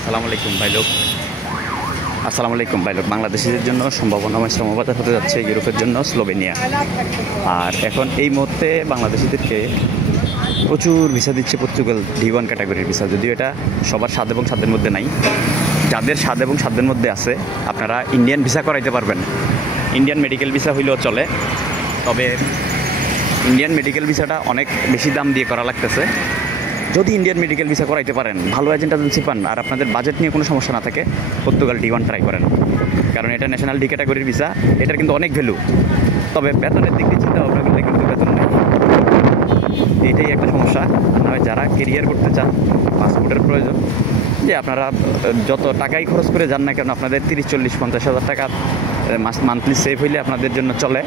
আসসালামু আলাইকুম ভাই লোক। আসসালামু আলাইকুম ভাই লোক। বাংলাদেশিদের জন্য সম্ভাবনাময় শ্রমবাজার হতে যাচ্ছে ইউরোপের জন্য স্লোভেনিয়া। আর এখন এই মুহূর্তে বাংলাদেশিদেরকে প্রচুর ভিসা দিচ্ছে পর্তুগাল D1 ক্যাটাগরির ভিসা, যদিও এটা সবার স্বাদ এবং সাধ্যের মধ্যে নাই। যাদের স্বাদ এবং সাধ্যের মধ্যে আছে আপনারা ইন্ডিয়ান ভিসা করাইতে পারবেন। ইন্ডিয়ান মেডিকেল ভিসা হইলেও চলে, তবে ইন্ডিয়ান মেডিকেল ভিসাটা অনেক বেশি দাম দিয়ে করা লাগতেছে। যদি ইন্ডিয়ান মেডিকেল ভিসা করাইতে পারেন, ভালো এজেন্ট এজেন্সি পান, আর আপনাদের বাজেট নিয়ে কোনো সমস্যা না থাকে, পর্তুগাল D1 ট্রাই করেন। কারণ এটা ন্যাশনাল D ক্যাটাগরির ভিসা, এটার কিন্তু অনেক ভ্যালু। তবে বেতনের দিক দিয়ে চিন্তা ভাবনা করলে কিন্তু বেতন নেই, এইটাই একটা সমস্যা। নয় যারা কেরিয়ার করতে চান, পাসপোর্টের প্রয়োজন, যে আপনারা যত টাকাই খরচ করে যান না কেন, আপনাদের 30-40-50 হাজার টাকা মান্থলি সেভ হইলে আপনাদের জন্য চলে,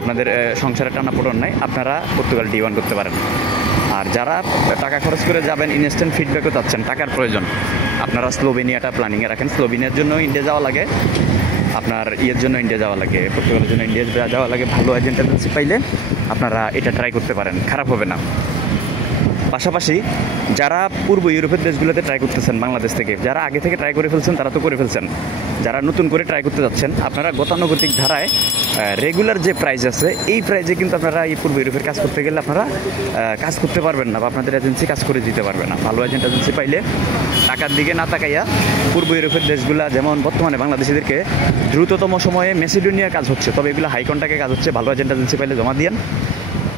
আপনাদের সংসারে টানাপোড়ন নাই, আপনারা পর্তুগাল D1 করতে পারেন। আর যারা টাকা খরচ করে যাবেন, ইনস্ট্যান্ট ফিডব্যাকও চাচ্ছেন, টাকার প্রয়োজন, আপনারা স্লোভেনিয়াটা প্ল্যানিংয়ে রাখেন। স্লোভেনিয়ার জন্য ইন্ডিয়া যাওয়া লাগে, আপনার ইয়ের জন্য ইন্ডিয়া যাওয়া লাগে, পর্তুগালের জন্য ইন্ডিয়া যাওয়া লাগে। ভালো এজেন্ট এজেন্সি পাইলে আপনারা এটা ট্রাই করতে পারেন, খারাপ হবে না। পাশাপাশি যারা পূর্ব ইউরোপের দেশগুলোতে ট্রাই করতেছেন বাংলাদেশ থেকে, যারা আগে থেকে ট্রাই করে ফেলছেন তারা তো করে ফেলছেন, যারা নতুন করে ট্রাই করতে যাচ্ছেন, আপনারা গতানুগতিক ধারায় রেগুলার যে প্রাইস আছে এই প্রাইজে কিন্তু আপনারা এই পূর্ব ইউরোপের কাজ করতে গেলে আপনারা কাজ করতে পারবেন না, বা আপনাদের এজেন্সি কাজ করে দিতে পারবে না। ভালো এজেন্ট এজেন্সি পাইলে টাকার দিকে না তাকাইয়া পূর্ব ইউরোপের দেশগুলো, যেমন বর্তমানে বাংলাদেশিদেরকে দ্রুততম সময়ে মেসিডোনিয়ার কাজ হচ্ছে, তবে এগুলো হাই কন্ট্যাক্টে কাজ হচ্ছে, ভালো এজেন্ট এজেন্সি পাইলে জমা দিয়েন।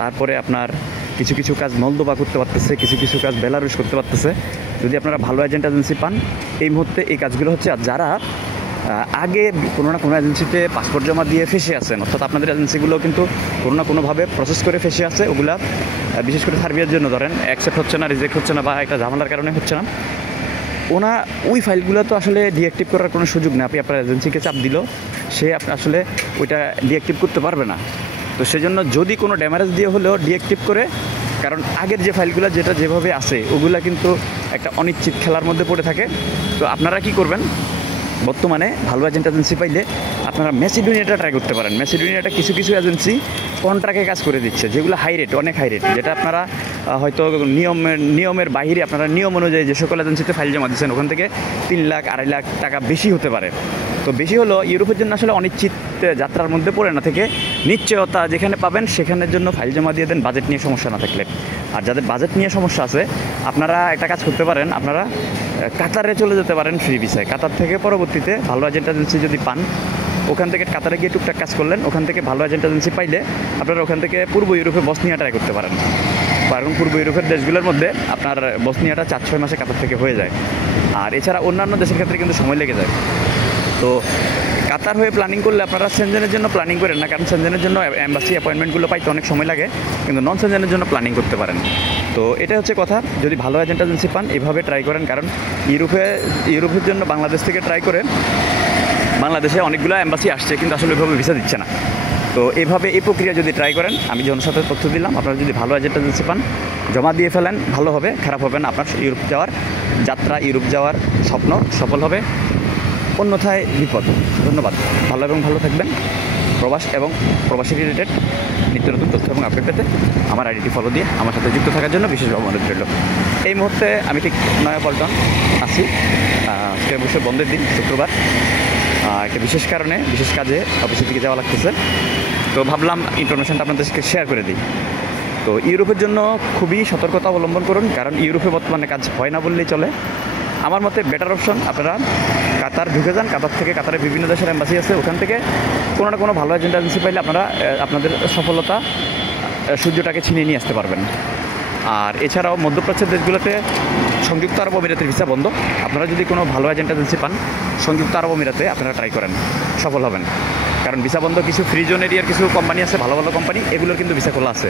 তারপরে আপনার কিছু কিছু কাজ মলদোভা করতে পারতেছে, কিছু কিছু কাজ বেলারুশ করতে পারতেছে। যদি আপনারা ভালো এজেন্ট এজেন্সি পান, এই মুহূর্তে এই কাজগুলো হচ্ছে। আর যারা আগে কোনো না কোনো এজেন্সিতে পাসপোর্ট জমা দিয়ে ফেসে আছেন, অর্থাৎ আপনাদের এজেন্সিগুলো কিন্তু কোনো না কোনোভাবে প্রসেস করে ফেসে আছে, ওগুলা বিশেষ করে সার্বিয়ার জন্য ধরেন অ্যাকসেপ্ট হচ্ছে না, রিজেক্ট হচ্ছে না, বা একটা ঝামেলার কারণে হচ্ছে না, ওই ফাইলগুলো তো আসলে ডিঅ্যাক্টিভ করার কোনো সুযোগ নেই। আপনি আপনার এজেন্সিকে চাপ দিল, সে আসলে ওইটা ডিঅ্যাক্টিভ করতে পারবে না। তো সেজন্য যদি কোনো ড্যামারেজ দিয়ে হলেও ডিঅ্যাক্টিভ করে, কারণ আগের যে ফাইলগুলো যেটা যেভাবে আছে ওগুলা কিন্তু একটা অনিশ্চিত খেলার মধ্যে পড়ে থাকে। তো আপনারা কি করবেন, বর্তমানে ভালো এজেন্ট এজেন্সি পাইলে আপনারা মেসিডোনিয়াটা ট্রাই করতে পারেন। মেসিডোনিয়াটা কিছু কিছু এজেন্সি কন্ট্রাক্টে কাজ করে দিচ্ছে, যেগুলো হাই রেট, অনেক হাই রেট, যেটা আপনারা হয়তো নিয়মের বাইরে, আপনারা নিয়ম অনুযায়ী যে সকল এজেন্সিতে ফাইল জমা দিচ্ছেন ওখান থেকে 3 লাখ 2.5 লাখ টাকা বেশি হতে পারে। তো বেশি হলো ইউরোপের জন্য আসলে অনিশ্চিত যাত্রার মধ্যে পড়ে না থেকে নিশ্চয়তা যেখানে পাবেন সেখানের জন্য ফাইল জমা দিয়ে দেন, বাজেট নিয়ে সমস্যা না থাকলে। আর যাদের বাজেট নিয়ে সমস্যা আছে, আপনারা একটা কাজ করতে পারেন, আপনারা কাতারে চলে যেতে পারেন ফ্রি ভিসায়। কাতার থেকে পরবর্তীতে ভালো এজেন্ট এজেন্সি যদি পান, ওখান থেকে কাতারে গিয়ে টুকটাক কাজ করলেন, ওখান থেকে ভালো এজেন্ট এজেন্সি পাইলে আপনারা ওখান থেকে পূর্ব ইউরোপে বসনিয়া ট্রাই করতে পারেন। কারণ পূর্ব ইউরোপের দেশগুলোর মধ্যে আপনার বসনিয়াটা 4-6 মাসে কাতার থেকে হয়ে যায়। আর এছাড়া অন্যান্য দেশের ক্ষেত্রে কিন্তু সময় লেগে যায়। তো কাতার হয়ে প্ল্যানিং করলে আপনারা সেনজেনের জন্য প্ল্যানিং করেন না, কারণ সেনজেনের জন্য অ্যাম্বাসি অ্যাপয়েন্টমেন্টগুলো পাইতে অনেক সময় লাগে, কিন্তু নন সেনজেনের জন্য প্ল্যানিং করতে পারেন। তো এটা হচ্ছে কথা, যদি ভালো এজেন্ট এজেন্সি পান এভাবে ট্রাই করেন। কারণ ইউরোপের জন্য বাংলাদেশ থেকে ট্রাই করে বাংলাদেশে অনেকগুলো অ্যাম্বাসি আসছে, কিন্তু আসলে ওইভাবে ভিসা দিচ্ছে না। তো এইভাবে এই প্রক্রিয়া যদি ট্রাই করেন, আমি জনসাথে তথ্য দিলাম, আপনারা যদি ভালো এজেন্ট এজেন্সি পান জমা দিয়ে ফেলেন, ভালো হবে, খারাপ হবে না। আপনার ইউরোপ যাওয়ার যাত্রা, ইউরোপ যাওয়ার স্বপ্ন সফল হবে, অন্যথায় বিপদ। ধন্যবাদ। ভালো এবং ভালো থাকবেন। প্রবাস এবং প্রবাসী রিলেটেড নিত্য নতুন তথ্য এবং আপডেট পেতে আমার আইডিটি ফলো দিয়ে আমার সাথে যুক্ত থাকার জন্য বিশেষ অনুরোধ রইল। এই মুহূর্তে আমি ঠিক নয়াপল্টন আছি, আজকে অবশ্যই বন্ধের দিন, শুক্রবার, একটা বিশেষ কারণে বিশেষ কাজে অফিসের দিকে যাওয়া লাগতেছে। তো ভাবলাম ইনফরমেশনটা আপনাদেরকে শেয়ার করে দিই। তো ইউরোপের জন্য খুবই সতর্কতা অবলম্বন করুন, কারণ ইউরোপে বর্তমানে কাজ হয় না বললেই চলে। আমার মতে বেটার অপশন আপনারা কাতার ঢুকে যান। কাতার থেকে, কাতারে বিভিন্ন দেশের এম্বাসি আছে, ওখান থেকে কোনো না কোনো ভালো এজেন্ট এজেন্সি পাইলে আপনারা আপনাদের সফলতা সূর্যটাকে ছিনিয়ে নিয়ে আসতে পারবেন। আর এছাড়াও মধ্যপ্রাচ্যের দেশগুলোতে সংযুক্ত আরব আমিরাতের ভিসা বন্ধ। আপনারা যদি কোনো ভালো এজেন্ট এজেন্সি পান সংযুক্ত আরব আমিরাতে, আপনারা ট্রাই করেন, সফল হবেন। কারণ ভিসা বন্ধ কিছু ফ্রি জোন এরিয়ার কিছু কোম্পানি আছে, ভালো ভালো কোম্পানি, এগুলোর কিন্তু ভিসা খোলা আছে।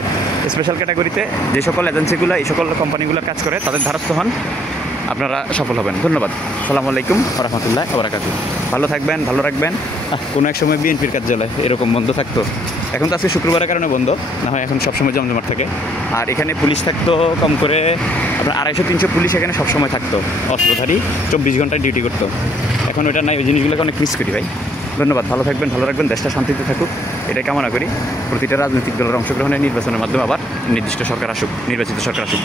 স্পেশাল ক্যাটাগরিতে যে সকল এজেন্সিগুলো এই সকল কোম্পানিগুলোর কাজ করে, তাদের ধারস্থ হন, আপনারা সফল হবেন। ধন্যবাদ। আসসালামু আলাইকুম ওয়া রাহমাতুল্লাহি ওয়া বারাকাতুহু। ভালো থাকবেন, ভালো রাখবেন। কোনো এক সময় বিএনপির কার্যালয় এরকম বন্ধ থাকতো, এখন তো আজকে শুক্রবারের কারণে বন্ধ, না হয় এখন সবসময় জমজমাট থাকে। আর এখানে পুলিশ থাকতো কম করে আপনার 250-300 পুলিশ এখানে সবসময় থাকতো, অস্ত্রধারী, 24 ঘন্টায় ডিউটি করতো। এখন ওটা নাই, ওই জিনিসগুলোকে অনেক মিস করি ভাই। ধন্যবাদ। ভালো থাকবেন, ভালো রাখবেন, দেশটা শান্তিতে থাকুক, এটাই কামনা করি। প্রতিটা রাজনৈতিক দলের অংশগ্রহণে নির্বাচনের মাধ্যমে আবার নির্দিষ্ট সরকার আসুক, নির্বাচিত সরকার আসুক।